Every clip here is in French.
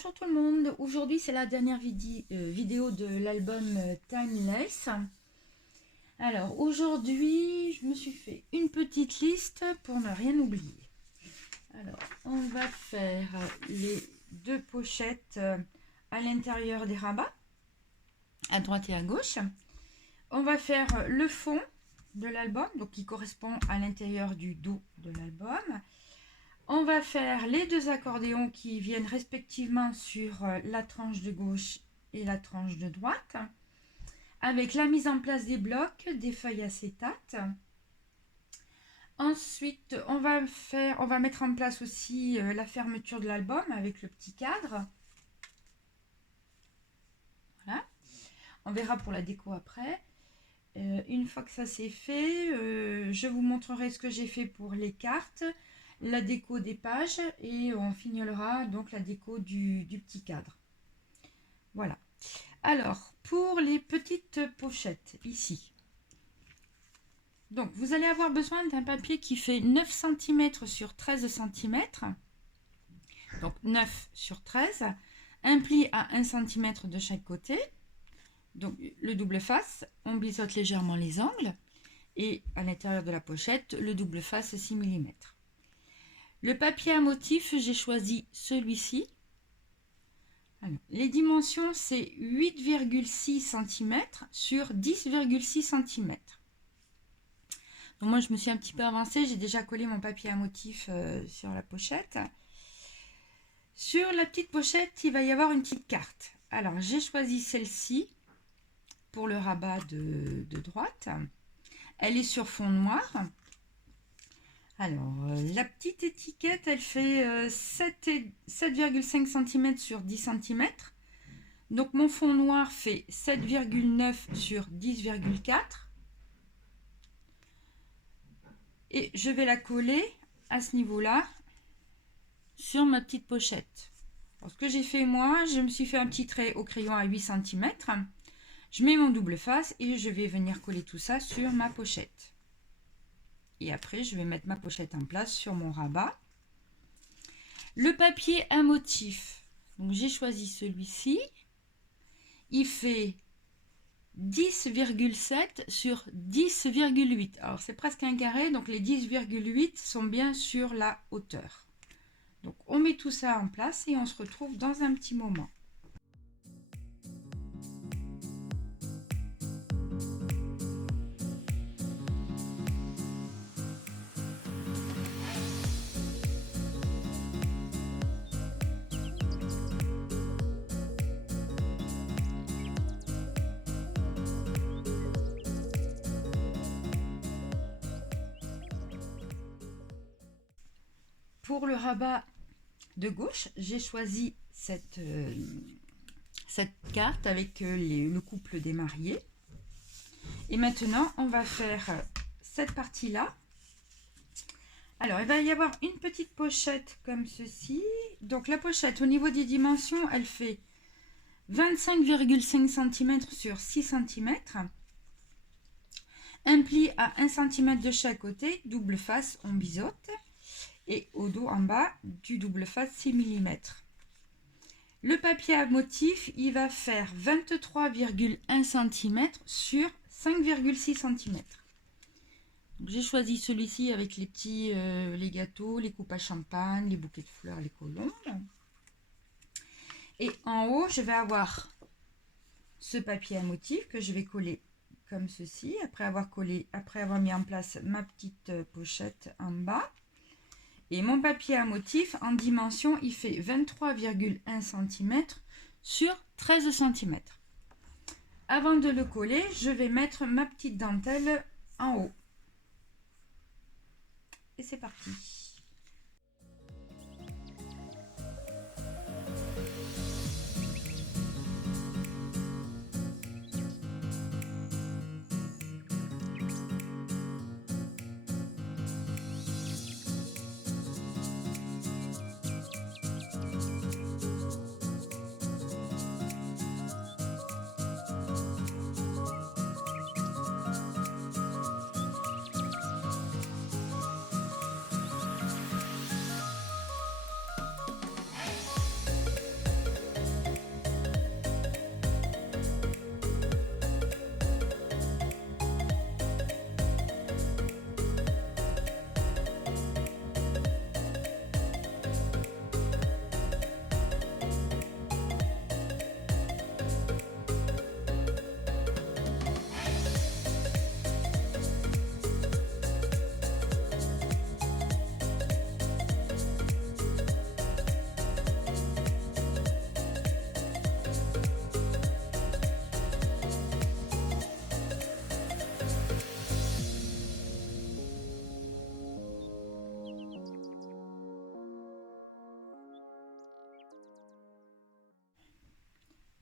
Bonjour tout le monde, aujourd'hui c'est la dernière vidéo de l'album Timeless. Alors aujourd'hui je me suis fait une petite liste pour ne rien oublier. Alors on va faire les deux pochettes à l'intérieur des rabats, à droite et à gauche. On va faire le fond de l'album, donc qui correspond à l'intérieur du dos de l'album. On va faire les deux accordéons qui viennent respectivement sur la tranche de gauche et la tranche de droite, avec la mise en place des blocs, des feuilles acétate. Ensuite, on va mettre en place aussi la fermeture de l'album avec le petit cadre. Voilà. On verra pour la déco après. Une fois que ça c'est fait, je vous montrerai ce que j'ai fait pour les cartes, la déco des pages et on finira donc la déco du petit cadre. Voilà. Alors, pour les petites pochettes, ici. Donc, vous allez avoir besoin d'un papier qui fait 9 cm sur 13 cm. Donc, 9 sur 13. Un pli à 1 cm de chaque côté. Donc, le double face, on biseaute légèrement les angles. Et à l'intérieur de la pochette, le double face 6 mm. Le papier à motif, j'ai choisi celui-ci. Les dimensions, c'est 8,6 cm sur 10,6 cm. Donc moi, je me suis un petit peu avancée. J'ai déjà collé mon papier à motif sur la pochette. Sur la petite pochette, il va y avoir une petite carte. Alors, j'ai choisi celle-ci pour le rabat de droite. Elle est sur fond noir. Alors, la petite étiquette, elle fait 7,5 cm sur 10 cm. Donc, mon fond noir fait 7,9 sur 10,4. Et je vais la coller à ce niveau-là sur ma petite pochette. Alors, ce que j'ai fait moi, je me suis fait un petit trait au crayon à 8 cm. Je mets mon double face et je vais venir coller tout ça sur ma pochette. Et après, je vais mettre ma pochette en place sur mon rabat. Le papier à motif, donc j'ai choisi celui-ci. Il fait 10,7 sur 10,8. Alors, c'est presque un carré, donc les 10,8 sont bien sur la hauteur. Donc, on met tout ça en place et on se retrouve dans un petit moment. Pour le rabat de gauche, j'ai choisi cette carte avec le couple des mariés. Et maintenant, on va faire cette partie-là. Alors, il va y avoir une petite pochette comme ceci. Donc, la pochette, au niveau des dimensions, elle fait 25,5 cm sur 6 cm. Un pli à 1 cm de chaque côté, double face, on biseaute. Et au dos en bas du double face 6 mm. Le papier à motif, il va faire 23,1 cm sur 5,6 cm. J'ai choisi celui-ci avec les petits les gâteaux, les coupes à champagne, les bouquets de fleurs, les colombes. Et en haut, je vais avoir ce papier à motif que je vais coller comme ceci, après avoir mis en place ma petite pochette en bas. Et mon papier à motif, en dimension, il fait 23,1 cm sur 13 cm. Avant de le coller, je vais mettre ma petite dentelle en haut. Et c'est parti.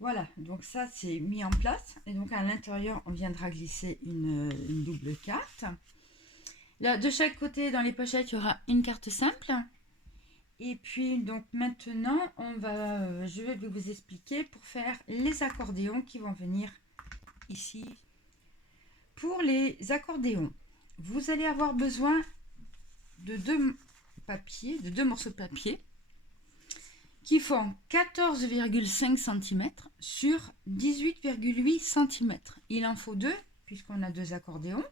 Voilà, donc ça c'est mis en place. Et donc à l'intérieur, on viendra glisser une double carte. Là, de chaque côté, dans les pochettes, il y aura une carte simple. Et puis donc maintenant, je vais vous expliquer pour faire les accordéons qui vont venir ici. Pour les accordéons, vous allez avoir besoin de deux morceaux de papier qui font 14,5 cm sur 18,8 cm. Il en faut deux puisqu'on a deux accordéons.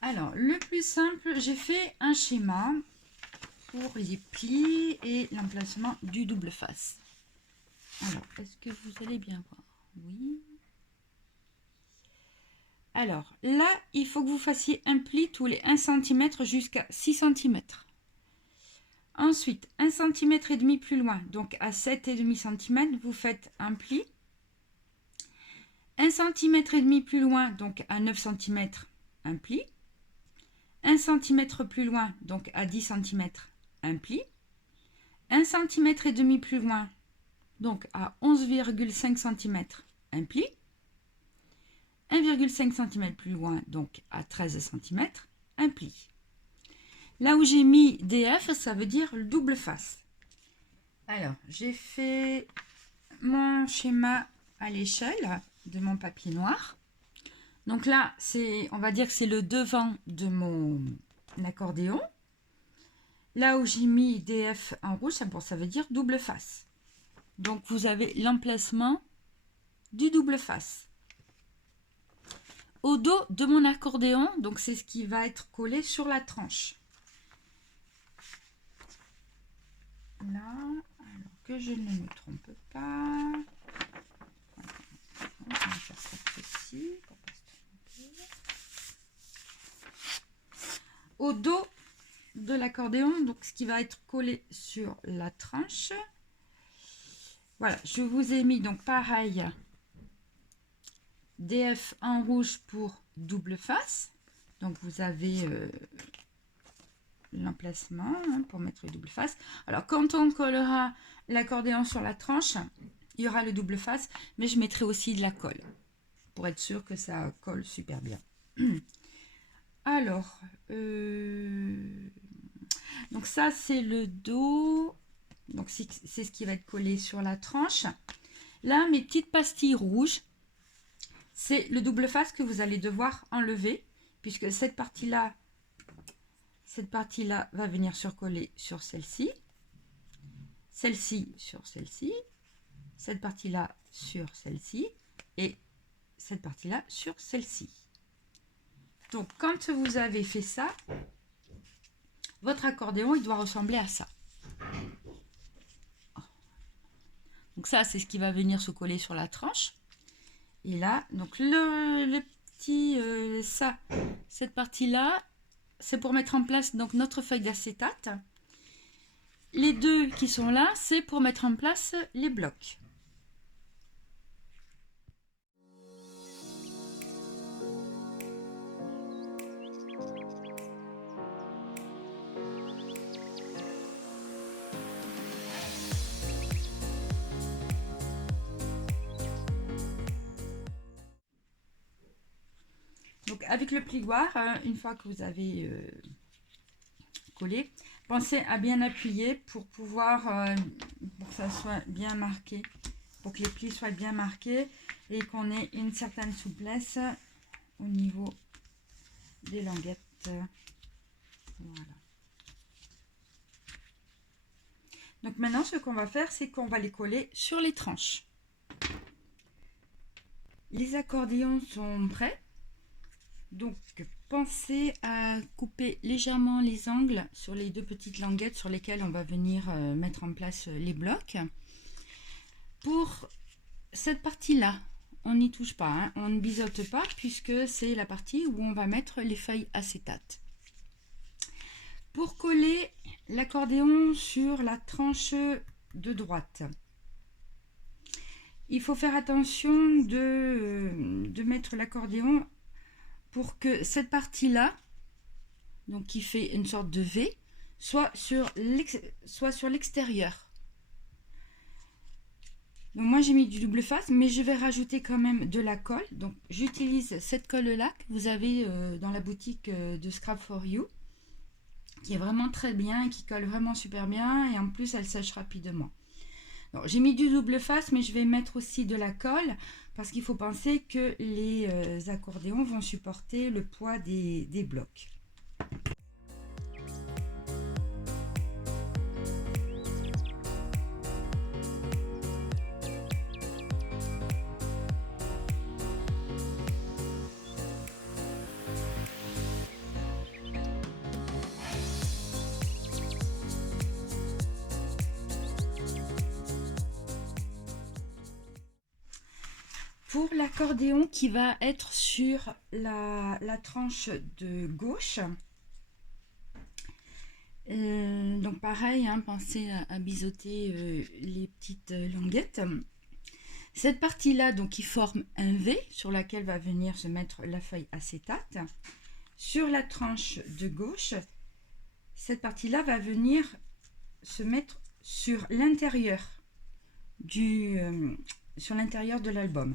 Alors, le plus simple, j'ai fait un schéma pour les plis et l'emplacement du double face. Alors, est-ce que vous allez bien voir? Oui. Alors, là, il faut que vous fassiez un pli tous les 1 cm jusqu'à 6 cm. Ensuite, 1,5 cm plus loin, donc à 7,5 cm, vous faites un pli. 1,5 cm plus loin, donc à 9 cm, un pli. 1 cm plus loin, donc à 10 cm, un pli. 1,5 cm plus loin, donc à 11,5 cm, un pli. 1,5 cm plus loin, donc à 13 cm, un pli. Là où j'ai mis DF, ça veut dire le double face. Alors, j'ai fait mon schéma à l'échelle de mon papier noir. Donc là, on va dire que c'est le devant de mon accordéon. Là où j'ai mis DF en rouge, ça veut dire double face. Donc vous avez l'emplacement du double face. Au dos de mon accordéon, donc c'est ce qui va être collé sur la tranche. Là, alors que je ne me trompe pas. On va faire ça précis pour pas se tromper. Au dos de l'accordéon, donc ce qui va être collé sur la tranche. Voilà, je vous ai mis donc pareil DF en rouge pour double face. Donc vous avez l'emplacement pour mettre le double face. Alors quand on collera l'accordéon sur la tranche, il y aura le double face, mais je mettrai aussi de la colle pour être sûr que ça colle super bien. Alors, donc ça c'est le dos, donc c'est ce qui va être collé sur la tranche. Là, mes petites pastilles rouges, c'est le double face que vous allez devoir enlever, puisque cette partie-là va venir surcoller sur celle-ci sur celle-ci, cette partie-là sur celle-ci, et cette partie-là sur celle-ci. Donc, quand vous avez fait ça, votre accordéon, il doit ressembler à ça. Donc ça, c'est ce qui va venir se coller sur la tranche. Et là, donc le petit, cette partie-là, c'est pour mettre en place donc notre feuille d'acétate. Les deux qui sont là, c'est pour mettre en place les blocs. Donc avec le plioir, une fois que vous avez collé, pensez à bien appuyer pour pouvoir, pour que ça soit bien marqué, pour que les plis soient bien marqués et qu'on ait une certaine souplesse au niveau des languettes. Voilà. Donc maintenant, ce qu'on va faire, c'est qu'on va les coller sur les tranches. Les accordéons sont prêts. Donc, pensez à couper légèrement les angles sur les deux petites languettes sur lesquelles on va venir mettre en place les blocs. Pour cette partie-là, on n'y touche pas, hein, on ne biseaute pas puisque c'est la partie où on va mettre les feuilles acétate. Pour coller l'accordéon sur la tranche de droite, il faut faire attention de mettre l'accordéon pour que cette partie-là, donc qui fait une sorte de V, soit sur l'extérieur. Donc moi j'ai mis du double face, mais je vais rajouter quand même de la colle. Donc j'utilise cette colle là que vous avez dans la boutique de Scrap for You, qui est vraiment très bien, qui colle vraiment super bien, et en plus elle sèche rapidement. J'ai mis du double face, mais je vais mettre aussi de la colle, parce qu'il faut penser que les accordéons vont supporter le poids des blocs. Pour l'accordéon qui va être sur la tranche de gauche, donc pareil, hein, pensez à biseauter les petites languettes. Cette partie-là, donc, qui forme un V sur laquelle va venir se mettre la feuille acétate. Sur la tranche de gauche, cette partie-là va venir se mettre sur l'intérieur de l'album.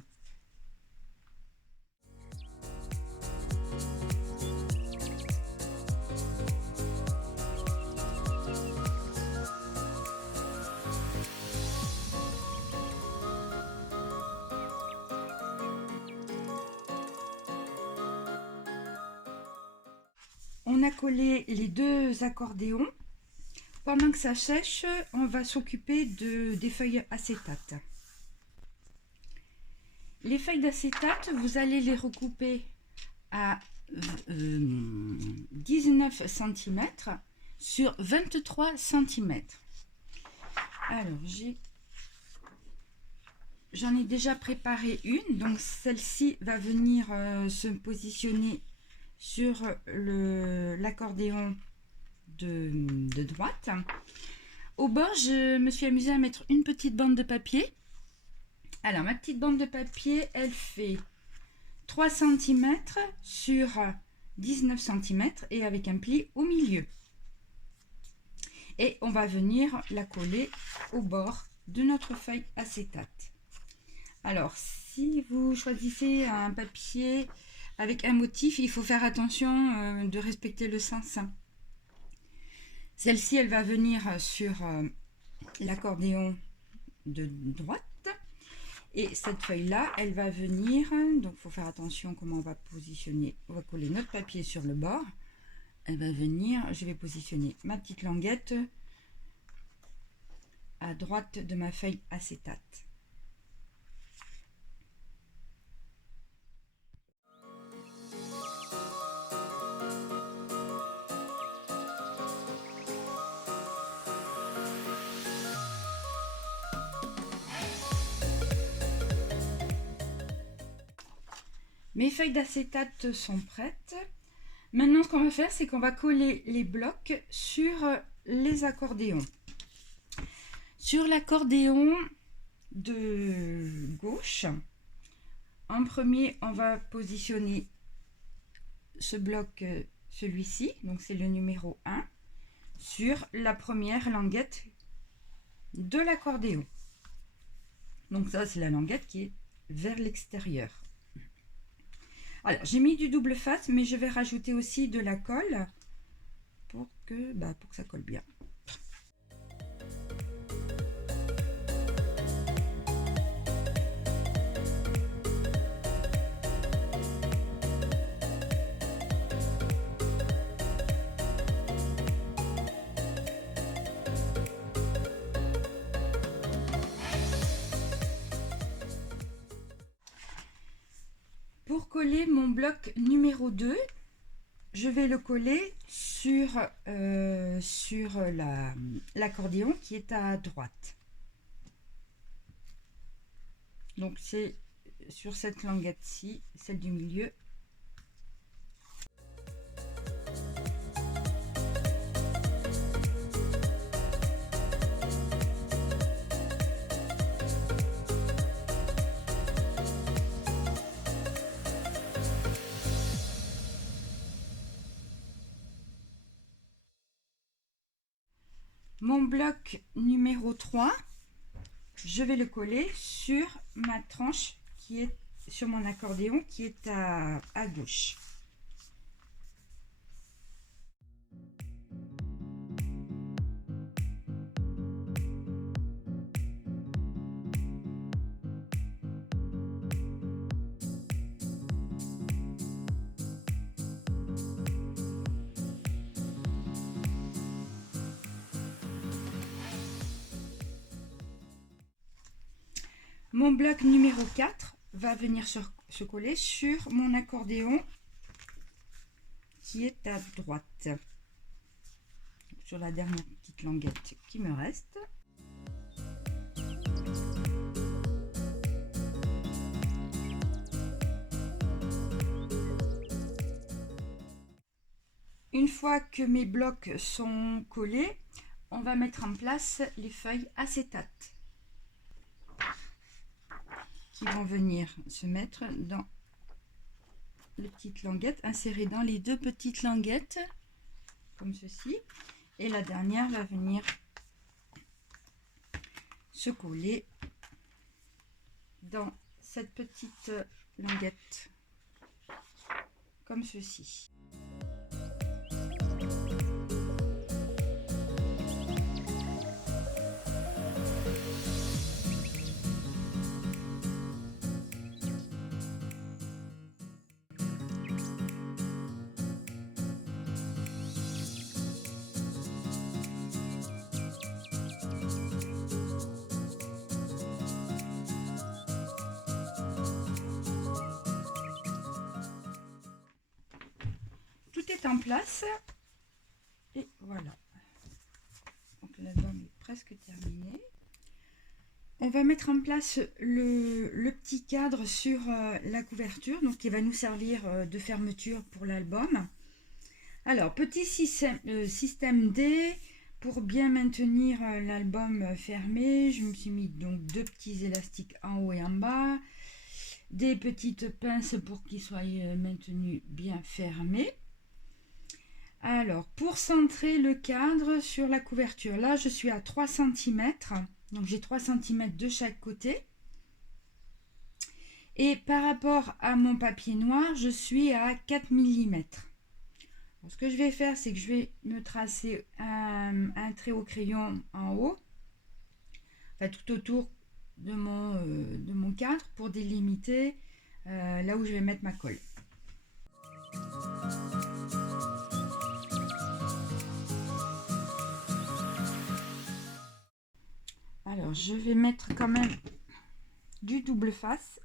On a collé les deux accordéons. Pendant que ça sèche, on va s'occuper des feuilles acétates. Les feuilles d'acétate, vous allez les recouper à 19 cm sur 23 cm. Alors, j'en ai déjà préparé une, donc celle-ci va venir se positionner sur l'accordéon de droite. Au bord, je me suis amusée à mettre une petite bande de papier. Alors, ma petite bande de papier, elle fait 3 cm sur 19 cm et avec un pli au milieu. Et on va venir la coller au bord de notre feuille acétate. Alors, si vous choisissez un papier avec un motif, il faut faire attention de respecter le sens. Celle-ci, elle va venir sur l'accordéon de droite. Et cette feuille-là, elle va venir, donc il faut faire attention comment on va positionner. On va coller notre papier sur le bord. Elle va venir, je vais positionner ma petite languette à droite de ma feuille acétate. Mes feuilles d'acétate sont prêtes. Maintenant, ce qu'on va faire, c'est qu'on va coller les blocs sur les accordéons. Sur l'accordéon de gauche, en premier, on va positionner ce bloc, celui-ci, donc c'est le numéro 1, sur la première languette de l'accordéon. Donc ça, c'est la languette qui est vers l'extérieur. Alors, j'ai mis du double face, mais je vais rajouter aussi de la colle pour que ça colle bien. Pour coller mon bloc numéro 2, je vais le coller sur l'accordéon qui est à droite. Donc c'est sur cette languette-ci, celle du milieu. Mon bloc numéro 3, je vais le coller sur ma tranche qui est sur mon accordéon qui est à gauche. Mon bloc numéro 4 va venir se coller sur mon accordéon qui est à droite, sur la dernière petite languette qui me reste. Une fois que mes blocs sont collés, on va mettre en place les feuilles acétate qui vont venir se mettre dans les petites languettes, insérées dans les deux petites languettes, comme ceci. Et la dernière va venir se coller dans cette petite languette, comme ceci. Tout est en place et voilà. Donc l'album est presque terminé. On va mettre en place le petit cadre sur la couverture, donc qui va nous servir de fermeture pour l'album. Alors, petit système D pour bien maintenir l'album fermé. Je me suis mis donc deux petits élastiques en haut et en bas, des petites pinces pour qu'il soit maintenu bien fermé. Alors, pour centrer le cadre sur la couverture, là je suis à 3 cm, donc j'ai 3 cm de chaque côté. Et par rapport à mon papier noir, je suis à 4 mm. Donc, ce que je vais faire, c'est que je vais me tracer un trait au crayon en haut, enfin, tout autour de mon cadre pour délimiter là où je vais mettre ma colle. Alors, je vais mettre quand même du double face.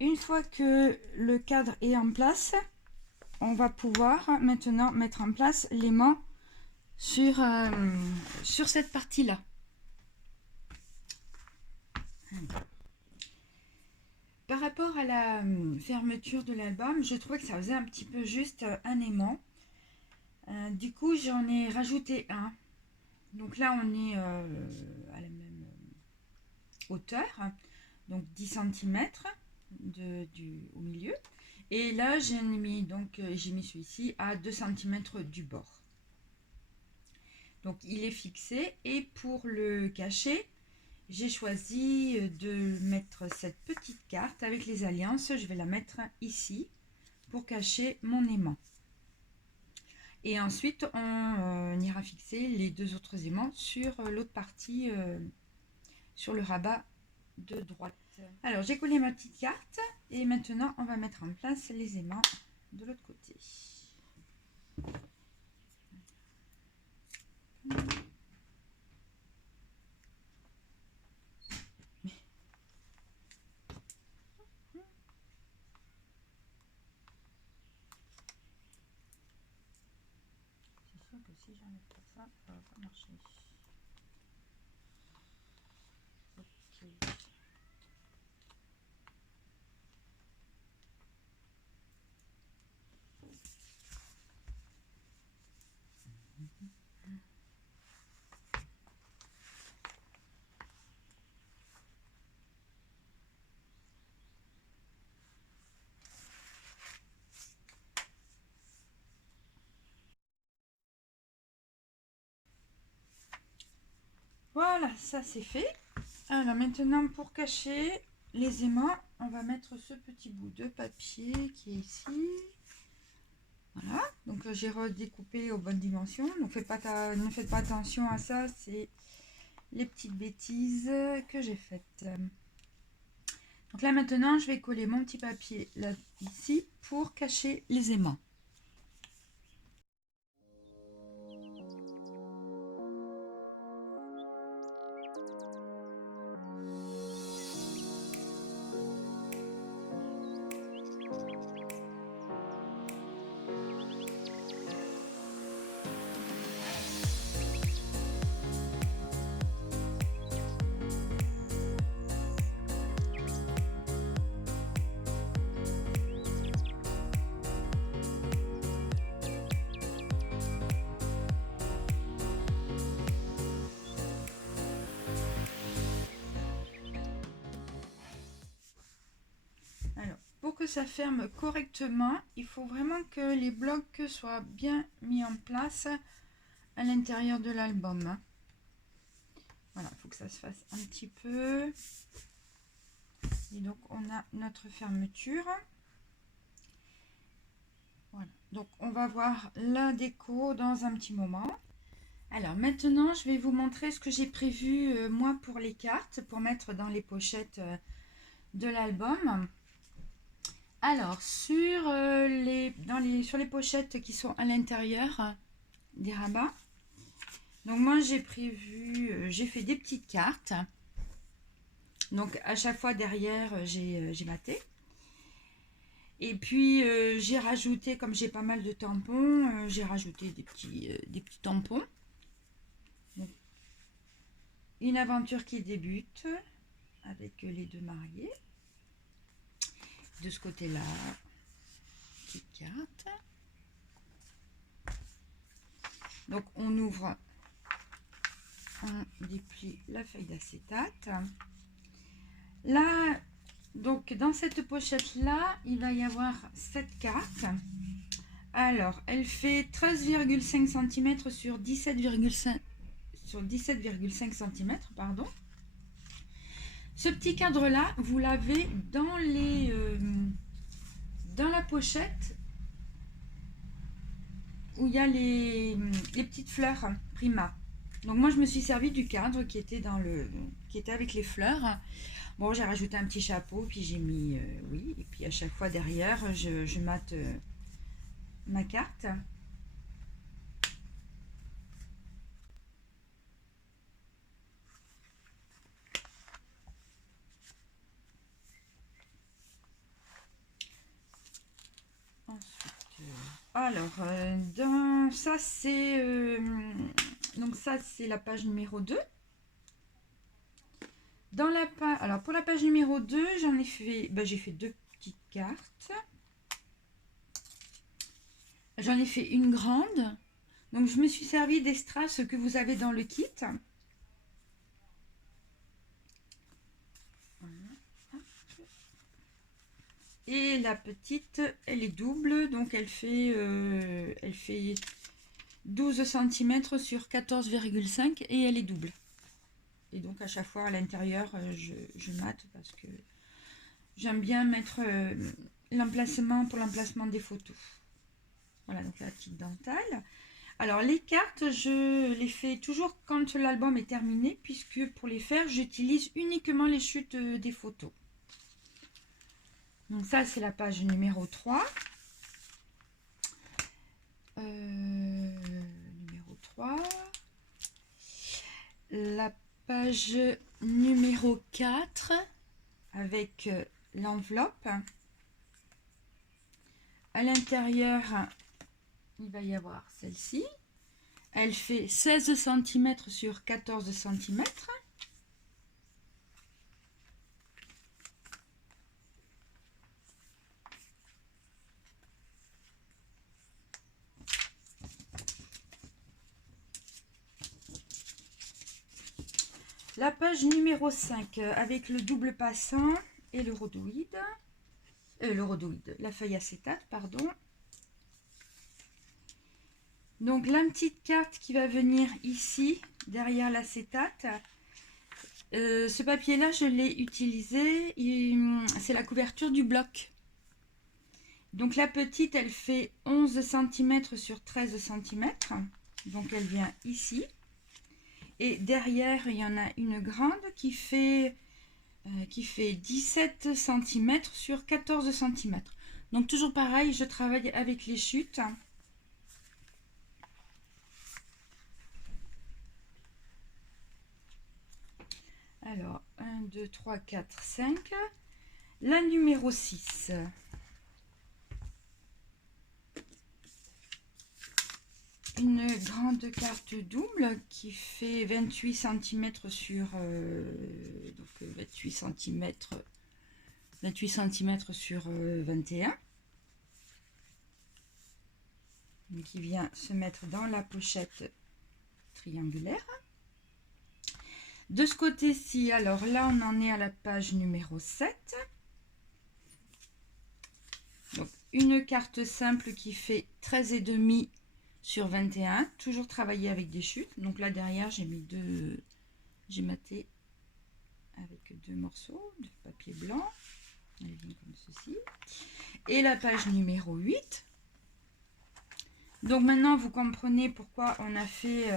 Une fois que le cadre est en place, on va pouvoir maintenant mettre en place l'aimant sur cette partie-là. Par rapport à la fermeture de l'album, je trouvais que ça faisait un petit peu juste un aimant. Du coup, j'en ai rajouté un. Donc là, on est à la même hauteur, donc 10 cm au milieu. Et là, j'ai mis celui-ci à 2 cm du bord. Donc, il est fixé. Et pour le cacher, j'ai choisi de mettre cette petite carte avec les alliances. Je vais la mettre ici pour cacher mon aimant. Et ensuite, on ira fixer les deux autres aimants sur l'autre partie, sur le rabat de droite. Alors, j'ai collé ma petite carte et maintenant, on va mettre en place les aimants de l'autre côté. si j'enlève pas ça, ça va pas marcher. Ok. Voilà, ça c'est fait. Alors maintenant, pour cacher les aimants, on va mettre ce petit bout de papier qui est ici. Voilà, donc j'ai redécoupé aux bonnes dimensions. Donc ne faites pas attention à ça, c'est les petites bêtises que j'ai faites. Donc là maintenant, je vais coller mon petit papier là ici pour cacher les aimants. Pour que ça ferme correctement, il faut vraiment que les blocs soient bien mis en place à l'intérieur de l'album. Voilà, il faut que ça se fasse un petit peu. Et donc on a notre fermeture. Voilà, donc on va voir la déco dans un petit moment. Alors maintenant, je vais vous montrer ce que j'ai prévu moi pour les cartes, pour mettre dans les pochettes de l'album. Alors, sur les pochettes qui sont à l'intérieur des rabats, donc moi j'ai prévu, j'ai fait des petites cartes. Donc à chaque fois derrière, j'ai ma thé. Et puis j'ai rajouté, comme j'ai pas mal de tampons, j'ai rajouté des petits tampons. Donc, une aventure qui débute avec les deux mariés. De ce côté-là, petite carte. Donc on ouvre, on déplie la feuille d'acétate. Là, donc dans cette pochette là, il va y avoir cette carte. Alors, elle fait 13,5 cm sur 17,5 cm, pardon. Ce petit cadre là, vous l'avez dans la pochette où il y a les petites fleurs Prima. Donc moi je me suis servi du cadre qui était avec les fleurs. Bon, j'ai rajouté un petit chapeau, puis j'ai mis oui, et puis à chaque fois derrière je mate ma carte. Ensuite, alors ça c'est donc ça c'est la page numéro 2. Dans la page, alors pour la page numéro 2, j'en ai fait, j'ai fait deux petites cartes. J'en ai fait une grande. Donc je me suis servi des strass que vous avez dans le kit. Et la petite, elle est double, donc elle fait 12 cm sur 14,5 et elle est double. Et donc à chaque fois à l'intérieur, je mate parce que j'aime bien mettre l'emplacement pour l'emplacement des photos. Voilà, donc la petite dentelle. Alors les cartes, je les fais toujours quand l'album est terminé, puisque pour les faire, j'utilise uniquement les chutes des photos. Donc ça, c'est la page numéro 3. Numéro 3. La page numéro 4 avec l'enveloppe. À l'intérieur, il va y avoir celle-ci. Elle fait 16 cm sur 14 cm. La page numéro 5 avec le double passant et le rhodoïde. La feuille acétate, pardon. Donc la petite carte qui va venir ici, derrière l'acétate. Ce papier-là, je l'ai utilisé, c'est la couverture du bloc. Donc la petite, elle fait 11 cm sur 13 cm. Donc elle vient ici. Et derrière, il y en a une grande qui fait 17 cm sur 14 cm. Donc toujours pareil, je travaille avec les chutes. Alors, 1, 2, 3, 4, 5. La numéro 6. Une grande carte double qui fait 28 cm sur 28 cm sur 21, qui vient se mettre dans la pochette triangulaire. De ce côté-ci, alors là on en est à la page numéro 7. Donc une carte simple qui fait 13,5 sur 21, toujours travaillé avec des chutes. Donc là derrière j'ai maté avec 2 morceaux de papier blanc. Elle vient comme ceci. Et la page numéro 8. Donc maintenant vous comprenez pourquoi on a fait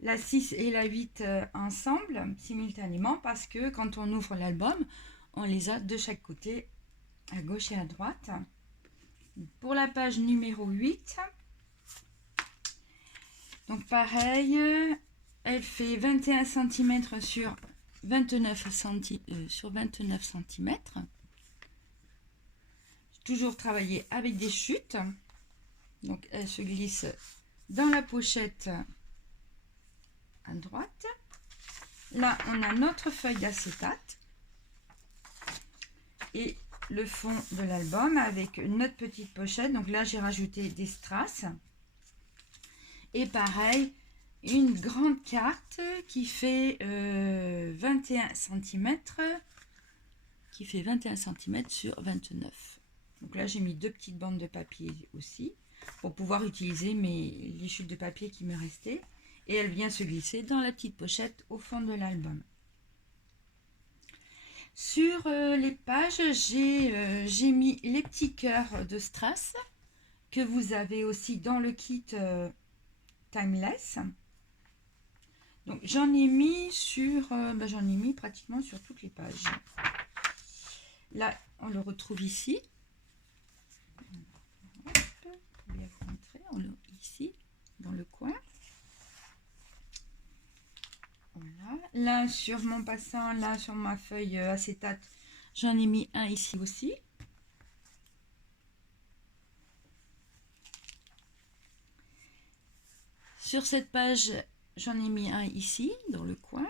la 6 et la 8 ensemble simultanément, parce que quand on ouvre l'album, on les a de chaque côté, à gauche et à droite. Pour la page numéro 8, donc pareil, elle fait 21 cm sur 29 cm. Toujours travaillé avec des chutes. Donc elle se glisse dans la pochette à droite. Là on a notre feuille d'acétate et le fond de l'album avec notre petite pochette. Donc là j'ai rajouté des strass. Et pareil, une grande carte qui fait 21 cm, sur 29. Donc là, j'ai mis 2 petites bandes de papier aussi pour pouvoir utiliser les chutes de papier qui me restaient. Et elle vient se glisser dans la petite pochette au fond de l'album. Sur les pages, j'ai mis les petits cœurs de strass que vous avez aussi dans le kit Timeless. Donc j'en ai mis pratiquement sur toutes les pages. Là on le retrouve ici. Pour bien vous montrer, ici dans le coin. Voilà. Là sur mon passant, là sur ma feuille acétate, j'en ai mis un ici aussi. Sur cette page, j'en ai mis un ici, dans le coin.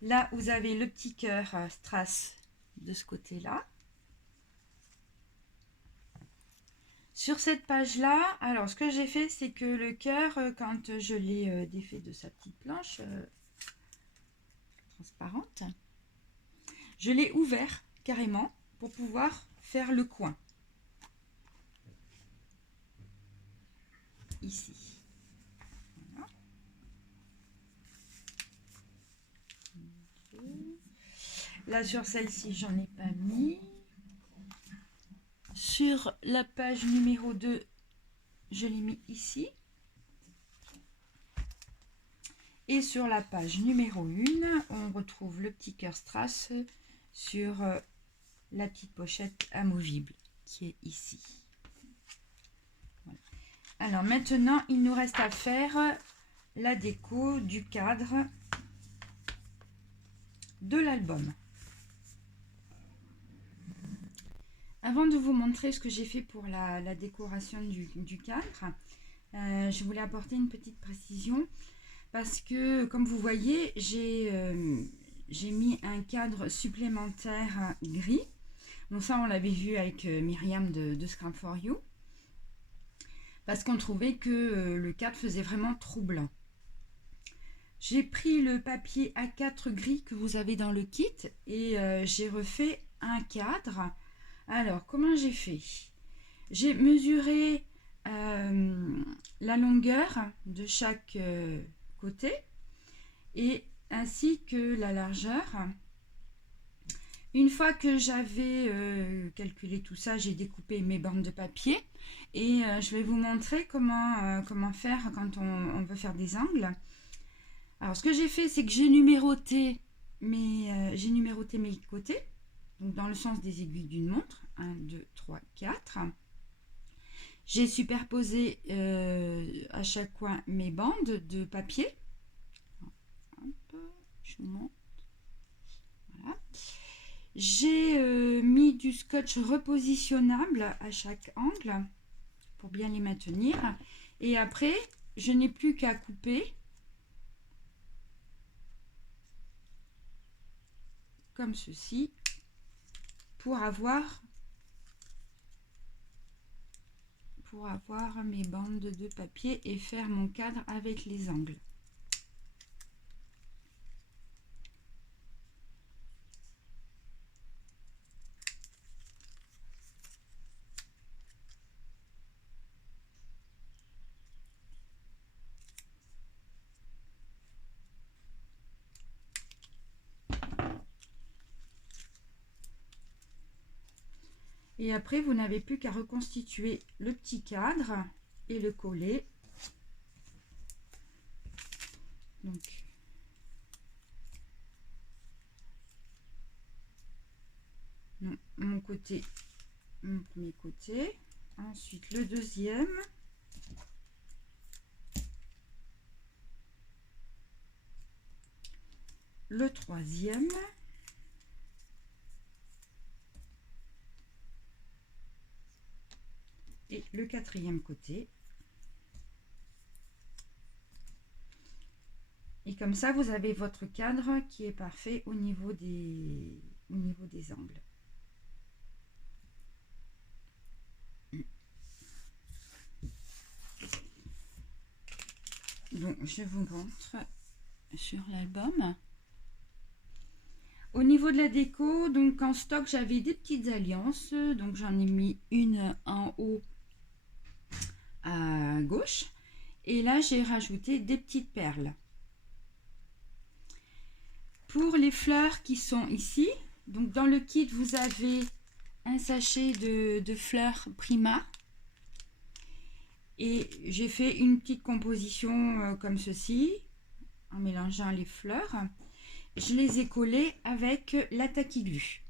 Là, vous avez le petit cœur strass de ce côté-là. Sur cette page-là, alors ce que j'ai fait, c'est que le cœur, quand je l'ai défait de sa petite planche transparente, je l'ai ouvert carrément pour pouvoir faire le coin. Ici. Voilà. Là sur celle-ci, j'en ai pas mis. Sur la page numéro 2, je l'ai mis ici. Et sur la page numéro 1, on retrouve le petit cœur strass sur la petite pochette amovible qui est ici. Voilà. Alors maintenant, il nous reste à faire la déco du cadre de l'album. avant de vous montrer ce que j'ai fait pour la décoration du cadre, je voulais apporter une petite précision parce que, comme vous voyez, j'ai mis un cadre supplémentaire gris. Donc ça, on l'avait vu avec Myriam de Scrap for You, parce qu'on trouvait que le cadre faisait vraiment trop blanc. J'ai pris le papier A4 gris que vous avez dans le kit et j'ai refait un cadre. Alors, comment j'ai fait? J'ai mesuré la longueur de chaque côté et ainsi que la largeur. Une fois que j'avais calculé tout ça, j'ai découpé mes bandes de papier et je vais vous montrer comment faire quand on veut faire des angles. Alors, ce que j'ai fait, c'est que j'ai numéroté mes côtés, donc dans le sens des aiguilles d'une montre. 1, 2, 3, 4. J'ai superposé à chaque coin mes bandes de papier. Hop, je vous montre. Voilà. J'ai mis du scotch repositionnable à chaque angle pour bien les maintenir. Et après, je n'ai plus qu'à couper comme ceci pour avoir mes bandes de papier et faire mon cadre avec les angles. Et après, vous n'avez plus qu'à reconstituer le petit cadre et le coller. Donc, mon premier côté, ensuite le deuxième, le troisième, et le quatrième côté. Et comme ça, vous avez votre cadre qui est parfait au niveau des angles. Donc, je vous montre sur l'album. Au niveau de la déco, donc en stock, j'avais des petites alliances. Donc, j'en ai mis une en haut à gauche. Et là, j'ai rajouté des petites perles. Pour les fleurs qui sont ici, donc dans le kit, vous avez un sachet de fleurs Prima. Et j'ai fait une petite composition comme ceci, en mélangeant les fleurs. Je les ai collées avec la Tacky Glue,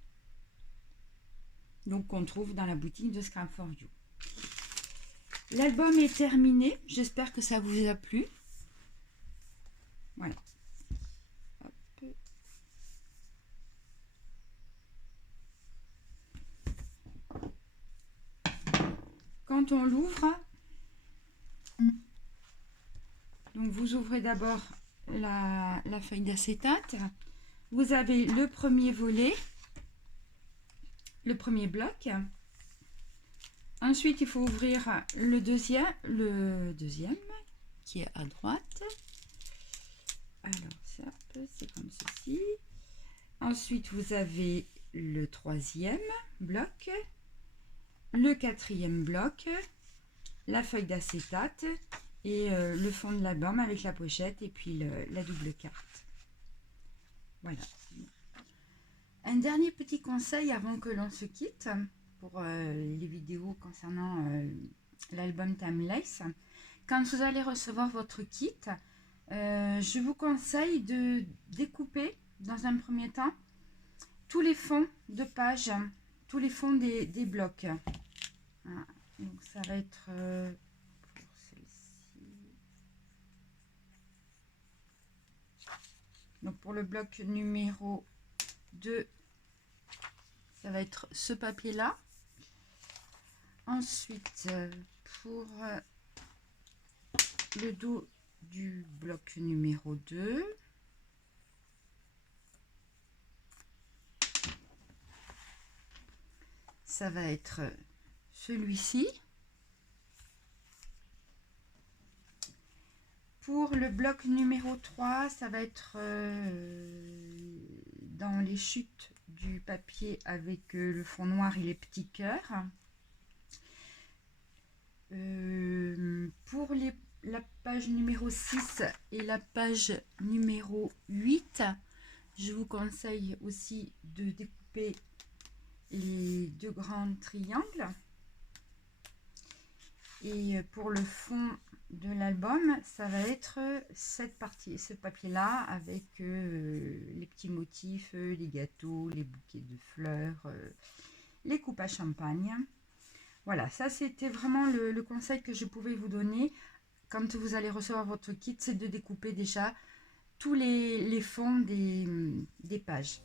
donc qu'on trouve dans la boutique de Scrap for You. L'album est terminé, j'espère que ça vous a plu. Voilà. Hop. Quand on l'ouvre, donc vous ouvrez d'abord la feuille d'acétate. Vous avez le premier volet, le premier bloc. Ensuite, il faut ouvrir le deuxième qui est à droite. Alors, c'est comme ceci. Ensuite, vous avez le troisième bloc, le quatrième bloc, la feuille d'acétate et le fond de l'album avec la pochette et puis la double carte. Voilà. Un dernier petit conseil avant que l'on se quitte pour les vidéos concernant l'album Timeless. Quand vous allez recevoir votre kit, je vous conseille de découper dans un premier temps tous les fonds de page, tous les fonds des blocs. Voilà. Donc ça va être pour celle-ci. Donc pour le bloc numéro 2, ça va être ce papier là. Ensuite, pour le dos du bloc numéro 2, ça va être celui-ci. Pour le bloc numéro 3, ça va être dans les chutes du papier avec le fond noir et les petits cœurs. Pour la page numéro 6 et la page numéro 8, je vous conseille aussi de découper les deux grands triangles. Et pour le fond de l'album, ça va être cette partie, ce papier-là, avec les petits motifs, les gâteaux, les bouquets de fleurs, les coupes à champagne. Voilà, ça c'était vraiment le conseil que je pouvais vous donner quand vous allez recevoir votre kit, c'est de découper déjà tous les fonds des pages.